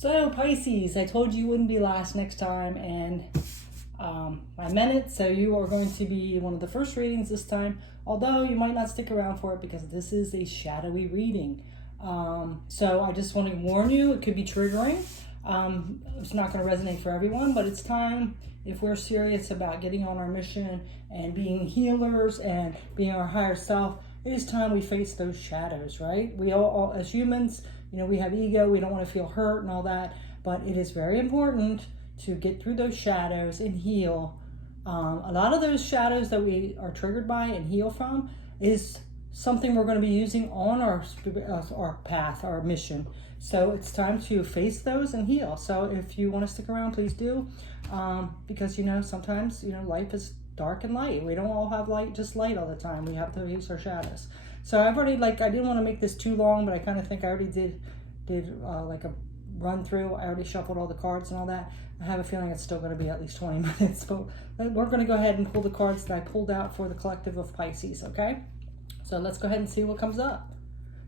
So Pisces, I told you wouldn't be last next time, and I meant it. So you are going to be one of the first readings this time, although you might not stick around for it because this is a shadowy reading. So I just want to warn you, it could be triggering. It's not going to resonate for everyone, but it's time, if we're serious about getting on our mission and being healers and being our higher self, it is time we face those shadows, right? We all as humans, we have ego, we don't want to feel hurt and all that, but it is very important to get through those shadows and heal. A lot of those shadows that we are triggered by and heal from is something we're going to be using on our path, our mission. So it's time to face those and heal. So if you want to stick around, please do, because sometimes life is dark and light. We don't all have just light all the time. We have to use our shadows. So I've already I didn't want to make this too long, but I kind of think I already did like a run through. I already shuffled all the cards and all that. I have a feeling it's still going to be at least 20 minutes, but we're going to go ahead and pull the cards that I pulled out for the collective of Pisces, okay? So let's go ahead and see what comes up.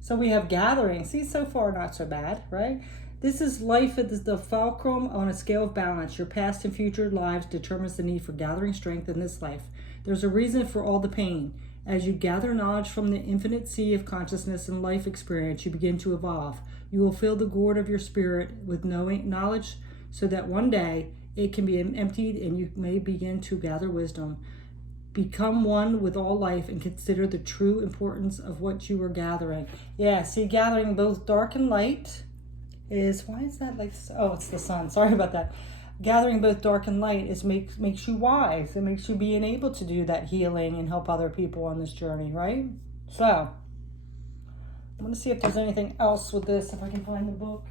So we have gathering. See, so far not so bad, right? This is life at the fulcrum on a scale of balance. Your past and future lives determines the need for gathering strength in this life. There's a reason for all the pain. As you gather knowledge from the infinite sea of consciousness and life experience, you begin to evolve. You will fill the gourd of your spirit with knowledge so that one day it can be emptied and you may begin to gather wisdom. Become one with all life and consider the true importance of what you are gathering. Yeah, see, gathering both dark and light is, why is that like, oh, it's the sun. Sorry about that. Gathering both dark and light makes you wise. It makes you being able to do that healing and help other people on this journey, right? So, I'm going to see if there's anything else with this, if I can find the book.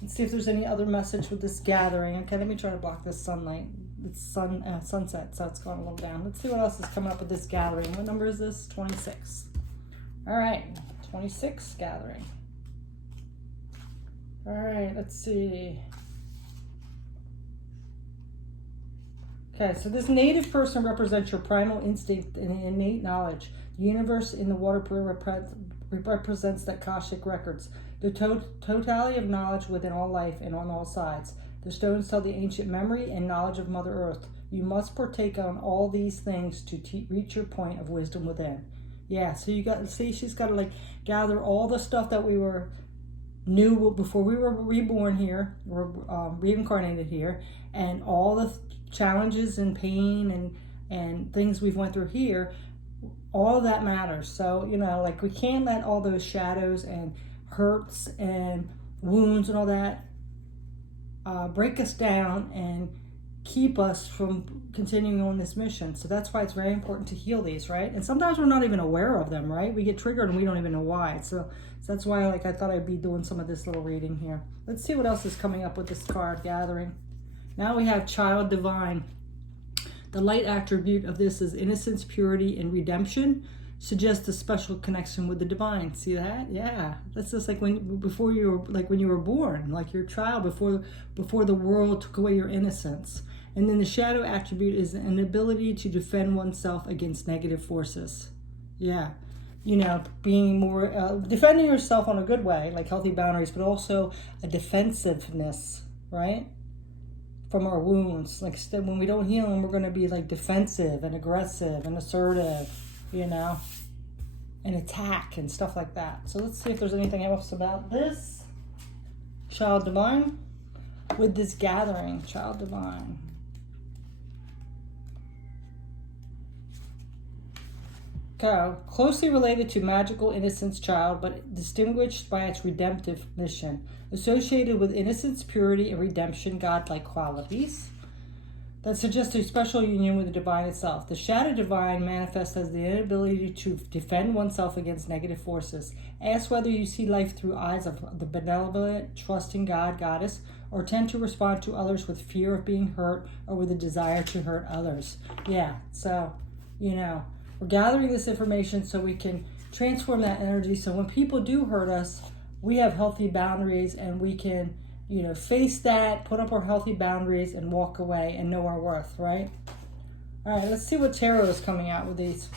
Let's see if there's any other message with this gathering. Okay, let me try to block this sunlight. It's sunset, so it's going a little down. Let's see what else is coming up with this gathering. What number is this? 26. All right, 26 gathering. All right, let's see. Okay, so this native person represents your primal instinct and innate knowledge. The universe in the water pool represents the Akashic records, the totality of knowledge within all life and on all sides. The stones tell the ancient memory and knowledge of Mother Earth. You must partake on all these things to reach your point of wisdom within. Yeah, so you got to see, she's got to gather all the stuff that we knew before we were reborn here, or reincarnated here, and all the challenges and pain and things we've went through here. All of that matters. So we can't let all those shadows and hurts and wounds and all that break us down and keep us from continuing on this mission. So that's why it's very important to heal these, right? And sometimes we're not even aware of them, right? We get triggered and we don't even know why. So that's why I thought I'd be doing some of this little reading here. Let's see what else is coming up with this card gathering. Now we have Child Divine. The light attribute of this is innocence, purity, and redemption. Suggests a special connection with the divine. See that? Yeah, that's just like when you were born, like your child before the world took away your innocence. And then the shadow attribute is an ability to defend oneself against negative forces. Yeah, being more defending yourself on a good way, like healthy boundaries, but also a defensiveness, right? From our wounds, when we don't heal them, we're going to be defensive and aggressive and assertive, and attack and stuff like that. So let's see if there's anything else about this Child Divine with this gathering. Child Divine. Okay, closely related to magical innocence child, but distinguished by its redemptive mission. Associated with innocence, purity, and redemption, godlike qualities that suggest a special union with the divine itself. The shadow divine manifests as the inability to defend oneself against negative forces. Ask whether you see life through eyes of the benevolent, trusting God, goddess, or tend to respond to others with fear of being hurt or with a desire to hurt others. Yeah, so, we're gathering this information so we can transform that energy. So when people do hurt us, we have healthy boundaries and we can face that, put up our healthy boundaries and walk away and know our worth, right? All right, let's see what tarot is coming out with these.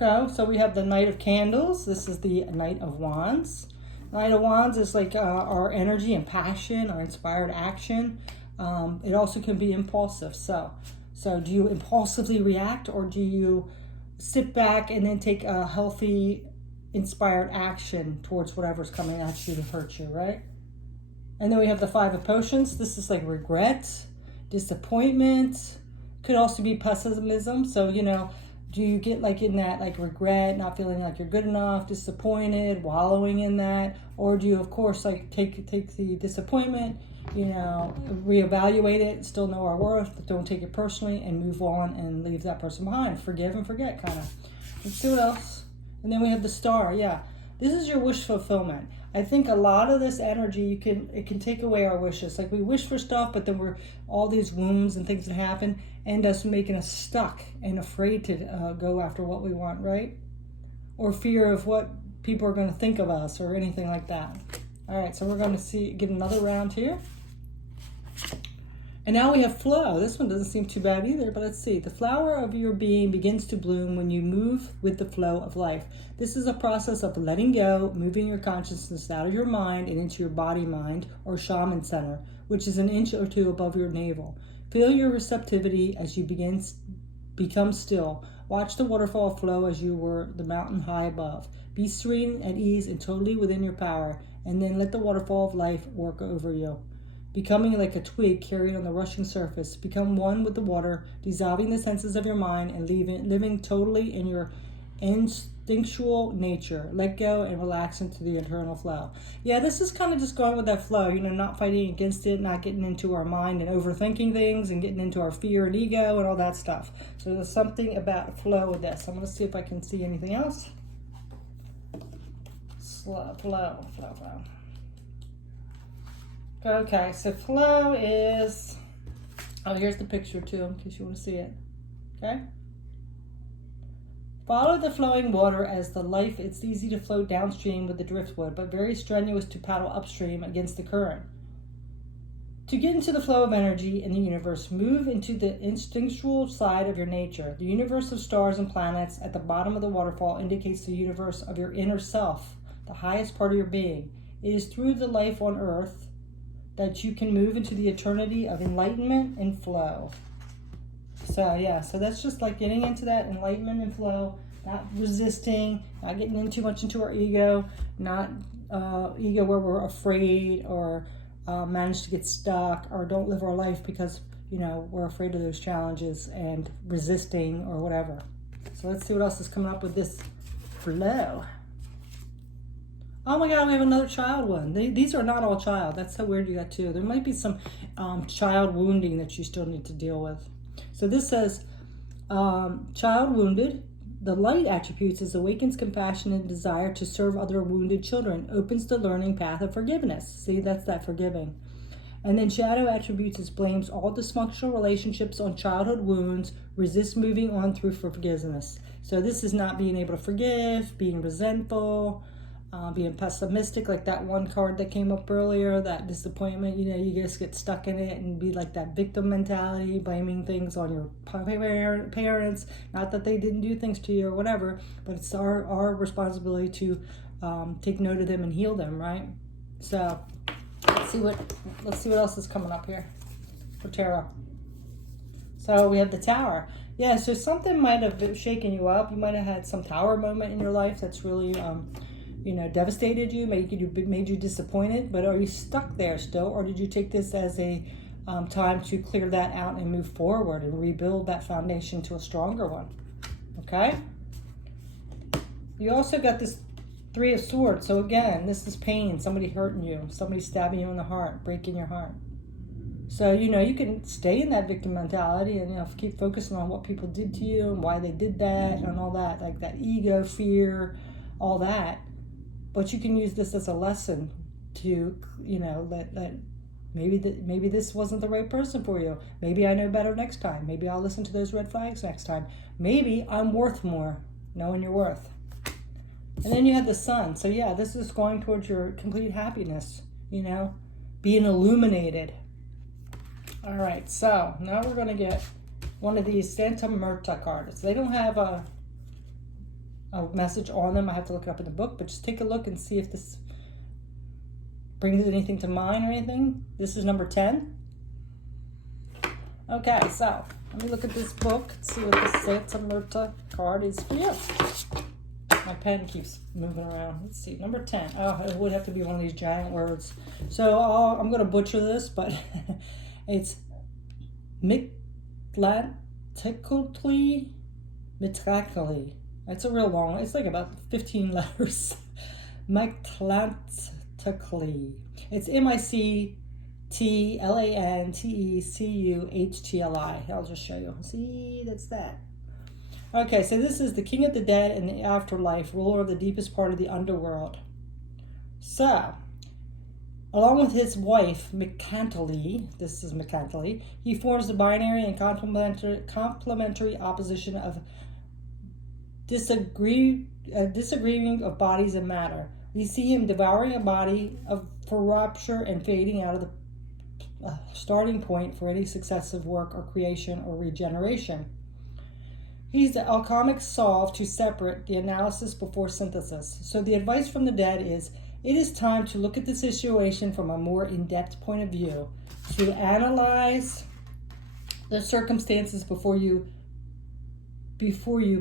Okay, so we have the Knight of Candles. This is the Knight of Wands. Knight of Wands is like our energy and passion, our inspired action. It also can be impulsive. So do you impulsively react, or do you sit back and then take a healthy, inspired action towards whatever's coming at you to hurt you, right? And then we have the Five of Potions. This is like regret, disappointment. Could also be pessimism. So, do you get like in that like regret, not feeling like you're good enough, disappointed, wallowing in that? Or do you, of course, like take the disappointment, reevaluate it, still know our worth, but don't take it personally, and move on and leave that person behind. Forgive and forget, kind of. Let's see what else. And then we have the Star. Yeah, this is your wish fulfillment. I think a lot of this energy, it can take away our wishes. Like we wish for stuff, but then all these wounds and things that happen end us making us stuck and afraid to go after what we want, right? Or fear of what people are going to think of us or anything like that. All right, so we're going to get another round here. And now we have flow. This one doesn't seem too bad either, but let's see. The flower of your being begins to bloom when you move with the flow of life. This is a process of letting go, moving your consciousness out of your mind and into your body mind, or shaman center, which is an inch or two above your navel. Feel your receptivity as you become still. Watch the waterfall flow as you were the mountain high above. Be serene, at ease, and totally within your power, and then let the waterfall of life work over you. Becoming like a twig carried on the rushing surface. Become one with the water, dissolving the senses of your mind and living totally in your instinctual nature. Let go and relax into the internal flow. Yeah, this is kind of just going with that flow, not fighting against it, not getting into our mind and overthinking things and getting into our fear and ego and all that stuff. So there's something about flow with this. I'm going to see if I can see anything else. Flow. Okay, so flow is, here's the picture too, in case you want to see it. Okay? Follow the flowing water as the life. It's easy to float downstream with the driftwood, but very strenuous to paddle upstream against the current. To get into the flow of energy in the universe, move into the instinctual side of your nature. The universe of stars and planets at the bottom of the waterfall indicates the universe of your inner self, the highest part of your being. It is through the life on earth that you can move into the eternity of enlightenment and flow. So that's just like getting into that enlightenment and flow, not resisting, not getting too much into our ego, not ego where we're afraid or manage to get stuck or don't live our life because, we're afraid of those challenges and resisting or whatever. So let's see what else is coming up with this flow. Oh my God, we have another child one. These are not all child. That's how weird you got too. There might be some child wounding that you still need to deal with. So this says, child wounded. The light attributes is awakens compassion and desire to serve other wounded children. Opens the learning path of forgiveness. See, that's that forgiving. And then shadow attributes is blames all dysfunctional relationships on childhood wounds. Resists moving on through forgiveness. So this is not being able to forgive, being resentful, being pessimistic, like that one card that came up earlier, that disappointment, you just get stuck in it and be like that victim mentality, blaming things on your parents, not that they didn't do things to you or whatever, but it's our responsibility to take note of them and heal them, right? So let's see what else is coming up here for tarot. So we have the Tower. Yeah, so something might have shaken you up. You might have had some tower moment in your life that's really devastated you, made you disappointed, but are you stuck there still, or did you take this as a time to clear that out and move forward and rebuild that foundation to a stronger one? Okay? You also got this Three of Swords. So again, this is pain, somebody hurting you, somebody stabbing you in the heart, breaking your heart. So, you can stay in that victim mentality and, keep focusing on what people did to you and why they did that and all that, like that ego, fear, all that. But you can use this as a lesson to, let maybe this wasn't the right person for you. Maybe I know better next time. Maybe I'll listen to those red flags next time. Maybe I'm worth more, knowing your worth. And then you have the Sun. So yeah, this is going towards your complete happiness, being illuminated. All right, so now we're going to get one of these Santa Muerta cards. They don't have a message on them. I have to look it up in the book, but just take a look and see if this brings anything to mind or anything? This is number 10. Okay, so let me look at this book and see what the Santa Muerta card is for you. My pen keeps moving around. Let's see, number 10. Oh, it would have to be one of these giant words. So I'm going to butcher this, but it's Mitlantically. It's a real long one. It's like about 15 letters. Mitlantically. It's Mictlantecuhtli. I'll just show you. See, that's that. Okay, so this is the king of the dead and the afterlife, ruler of the deepest part of the underworld. So, along with his wife, Mictlantecuhtli, this is Mictlantecuhtli, he forms the binary and complementary opposition of disagreeing of bodies and matter. We see him devouring a body for rupture and fading out of the starting point for any successive work or creation or regeneration. He's the alchemic solve to separate the analysis before synthesis. So the advice from the dead is, it is time to look at the situation from a more in-depth point of view, to analyze the circumstances before you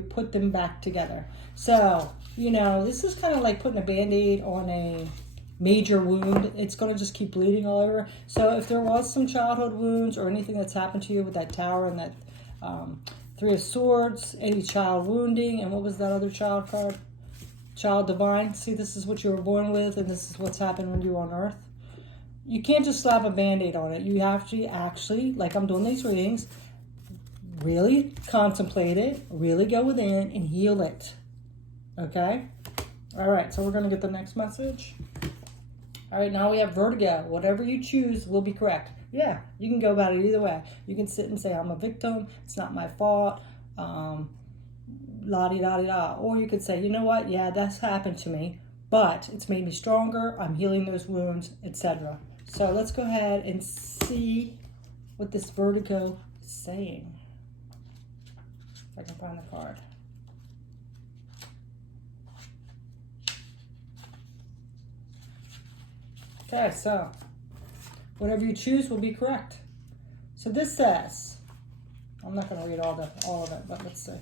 put them back together. So, this is kind of like putting a Band-Aid on a major wound. It's going to just keep bleeding all over. So if there was some childhood wounds or anything that's happened to you with that tower and that Three of Swords, any child wounding, and what was that other child card? Child divine. See, this is what you were born with, and this is what's happened when you were on Earth. You can't just slap a Band-Aid on it. You have to actually, like I'm doing these readings, really contemplate it, really go within and heal it. Okay? All right, so we're going to get the next message. All right, now we have vertigo. Whatever you choose will be correct. Yeah, you can go about it either way. You can sit and say, I'm a victim. It's not my fault. La-di-da-di-da. Or you could say, you know what? Yeah, that's happened to me, but it's made me stronger. I'm healing those wounds, etc. So let's go ahead and see what this vertigo is saying. If I can find the card. Okay, so whatever you choose will be correct. So this says, I'm not going to read all of it, but let's see.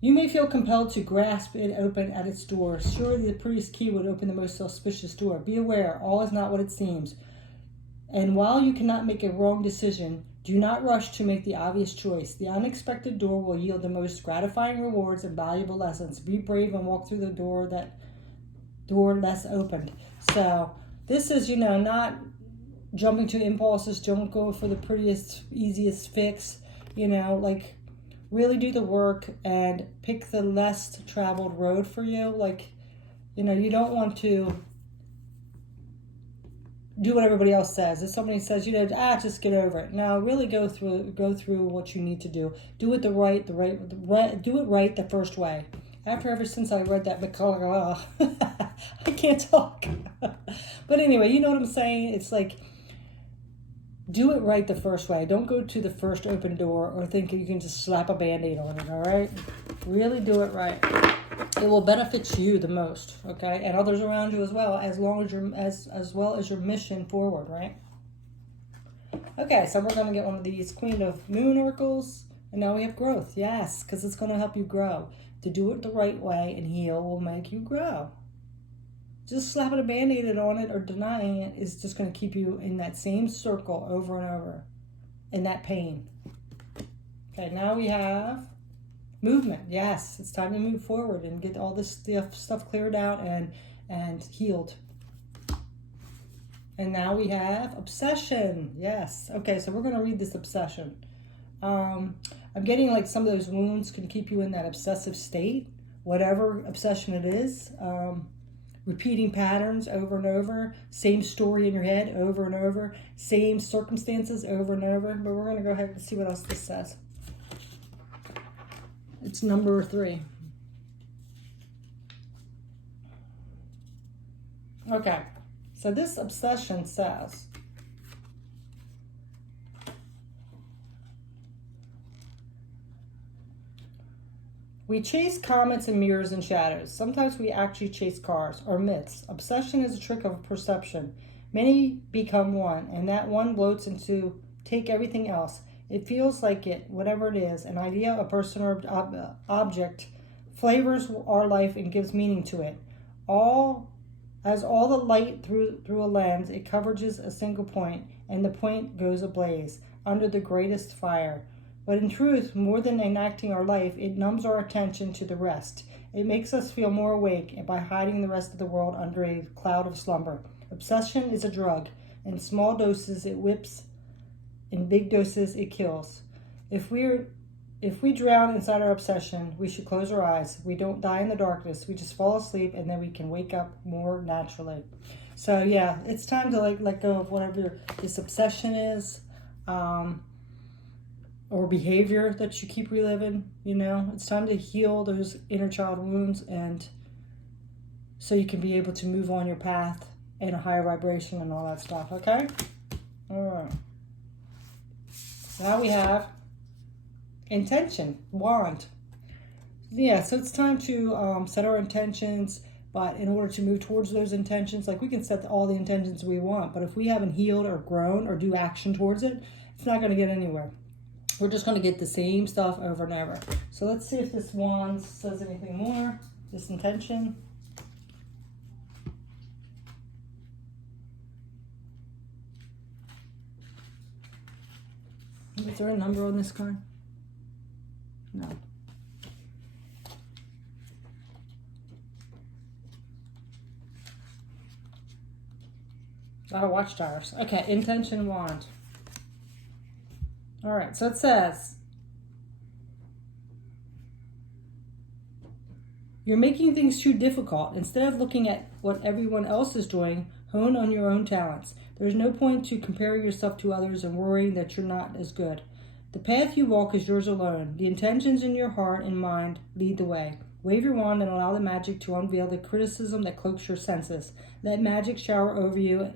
You may feel compelled to grasp it open at its door. Surely the prettiest key would open the most auspicious door. Be aware, all is not what it seems. And while you cannot make a wrong decision, do not rush to make the obvious choice. The unexpected door will yield the most gratifying rewards and valuable lessons. Be brave and walk through the door less opened. So this is, not jumping to impulses. Don't go for the prettiest, easiest fix. Really do the work and pick the less traveled road for you. You don't want to do what everybody else says. If somebody says, just get over it. No, really go through what you need to do. Do it do it right the first way. Ever since I read that, I can't talk. But anyway, you know what I'm saying? It's like, do it right the first way. Don't go to the first open door or think you can just slap a Band-Aid on it, all right? Really do it right. It will benefit you the most, okay? And others around you as well, as well as your mission forward, right? Okay, so we're going to get one of these Queen of Moon oracles. And now we have growth. Yes, because it's going to help you grow. To do it the right way and heal will make you grow. Just slapping a Band-Aid on it or denying it is just going to keep you in that same circle over and over. In that pain. Okay, now we have movement. Yes, it's time to move forward and get all this stuff cleared out and healed. And now we have obsession. Yes. Okay, so we're going to read this obsession. I'm getting like some of those wounds can keep you in that obsessive state, whatever obsession it is. Repeating patterns over and over, same story in your head over and over, same circumstances over and over. But we're going to go ahead and see what else this says. It's number 3. Okay, so this obsession says, We chase comets and mirrors and shadows. Sometimes we actually chase cars or myths. Obsession is a trick of perception. Many become one, and that one bloats into take everything else. It feels like it, whatever it is, an idea, a person, or object, flavors our life and gives meaning to it. All the light through a lens, it coverages a single point, and the point goes ablaze under the greatest fire. But in truth, more than enacting our life, it numbs our attention to the rest. It makes us feel more awake by hiding the rest of the world under a cloud of slumber. Obsession is a drug. In small doses, it whips. In big doses, it kills. If we drown inside our obsession, we should close our eyes. We don't die in the darkness. We just fall asleep, and then we can wake up more naturally. So yeah, it's time to let go of whatever this obsession is. Or behavior that you keep reliving, It's time to heal those inner child wounds, and so you can be able to move on your path in a higher vibration and all that stuff, okay? All right. Now we have intention, wand. Yeah, so it's time to set our intentions, but in order to move towards those intentions, we can set all the intentions we want, but if we haven't healed or grown or do action towards it, it's not going to get anywhere. We're just going to get the same stuff over and over. So let's see if this wand says anything more. This intention. Is there a number on this card? No. A lot of watchtowers. Okay, intention wand. All right, so it says, you're making things too difficult. Instead of looking at what everyone else is doing, hone on your own talents. There's no point to comparing yourself to others and worrying that you're not as good. The path you walk is yours alone. The intentions in your heart and mind lead the way. Wave your wand and allow the magic to unveil the criticism that cloaks your senses. Let magic shower over you.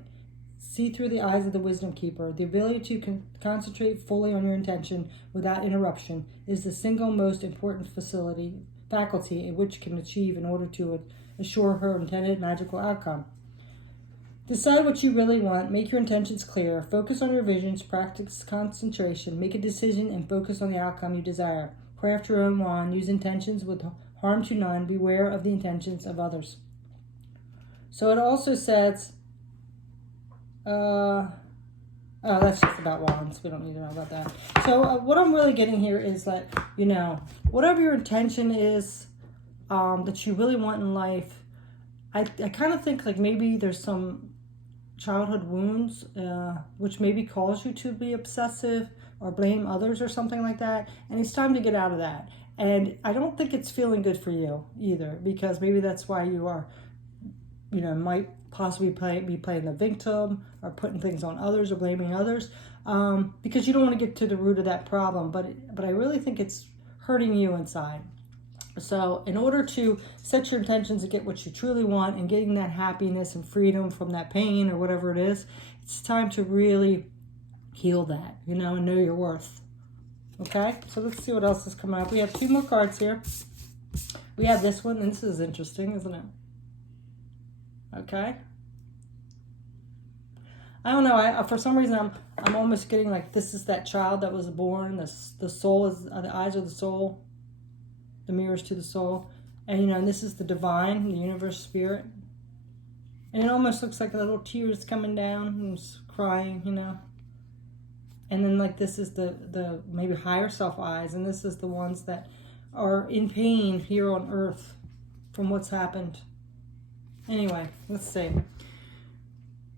See through the eyes of the wisdom keeper. The ability to concentrate fully on your intention without interruption is the single most important faculty in which can achieve in order to assure her intended magical outcome. Decide what you really want. Make your intentions clear. Focus on your visions. Practice concentration. Make a decision and focus on the outcome you desire. Craft your own wand. Use intentions with harm to none. Beware of the intentions of others. So it also says, that's just about wands. We don't need to know about that. So what I'm really getting here is that, whatever your intention is that you really want in life, I kind of think maybe there's some childhood wounds which maybe cause you to be obsessive or blame others or something like that. And it's time to get out of that. And I don't think it's feeling good for you either, because maybe that's why you are, might possibly be playing the victim or putting things on others or blaming others, because you don't want to get to the root of that problem. But I really think it's hurting you inside. So in order to set your intentions to get what you truly want and getting that happiness and freedom from that pain or whatever it is, it's time to really heal that, and know your worth. Okay, so let's see what else is coming up. We have 2 more cards here. We have this one, and this is interesting, isn't it? Okay. I don't know. For some reason, I'm almost getting this is that child that was born. The soul is the eyes of the soul, the mirrors to the soul, and and this is the divine, the universe, spirit, and it almost looks like little tears coming down and crying, And then this is the maybe higher self eyes, and this is the ones that are in pain here on earth from what's happened. Anyway, let's see.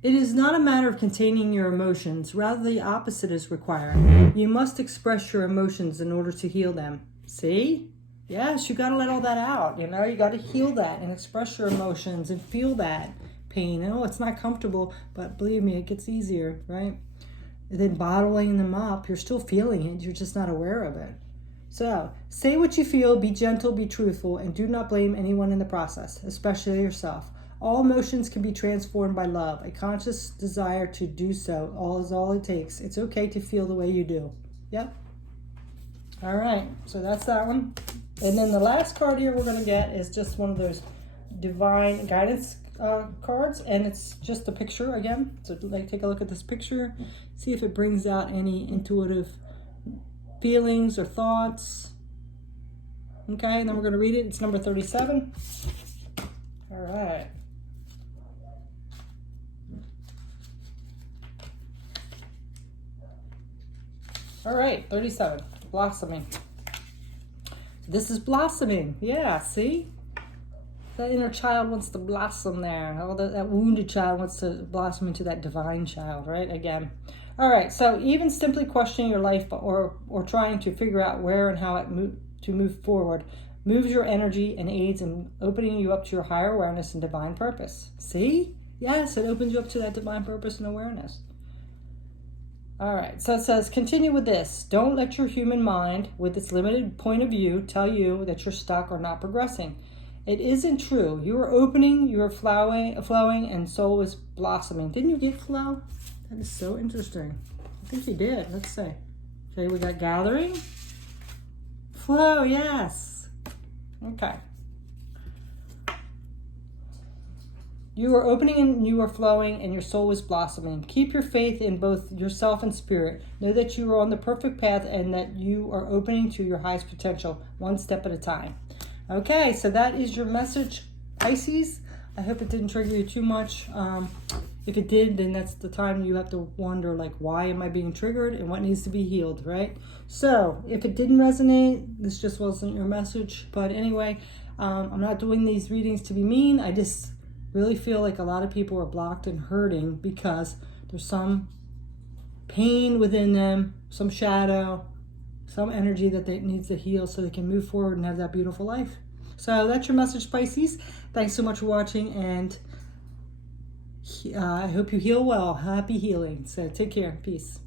It is not a matter of containing your emotions. Rather, the opposite is required. You must express your emotions in order to heal them. See? Yes, you got to let all that out. You got to heal that and express your emotions and feel that pain. It's not comfortable, but believe me, it gets easier, right? And then bottling them up, you're still feeling it. You're just not aware of it. So, say what you feel, be gentle, be truthful, and do not blame anyone in the process, especially yourself. All emotions can be transformed by love. A conscious desire to do so is all it takes. It's okay to feel the way you do. Yep. All right. So that's that one. And then the last card here we're going to get is just one of those divine guidance cards, and it's just a picture again. So like, take a look at this picture, see if it brings out any intuitive feelings or thoughts. Okay, and then we're going to read it. It's number 37. All right. All right, 37, blossoming. This is blossoming. Yeah, see? That inner child wants to blossom there. Oh, that wounded child wants to blossom into that divine child, right? Again. All right, so even simply questioning your life or trying to figure out where and how to move forward moves your energy and aids in opening you up to your higher awareness and divine purpose. See? Yes, it opens you up to that divine purpose and awareness. All right, so it says, continue with this. Don't let your human mind, with its limited point of view, tell you that you're stuck or not progressing. It isn't true. You are opening, you are flowing, and soul is blossoming. Didn't you get flow? That is so interesting. I think you did. Let's see. Okay, we got gathering. Flow, yes. Okay. You are opening and you are flowing and your soul is blossoming. Keep your faith in both yourself and spirit. Know that you are on the perfect path and that you are opening to your highest potential, one step at a time. Okay, so that is your message, Pisces. I hope it didn't trigger you too much. If it did, then that's the time you have to wonder, like, why am I being triggered and what needs to be healed, right? So if it didn't resonate, this just wasn't your message. But anyway, I'm not doing these readings to be mean. I just really feel like a lot of people are blocked and hurting because there's some pain within them, some shadow, some energy that they needs to heal so they can move forward and have that beautiful life. So that's your message, Pisces. Thanks so much for watching, and I hope you heal well. Happy healing. So take care. Peace.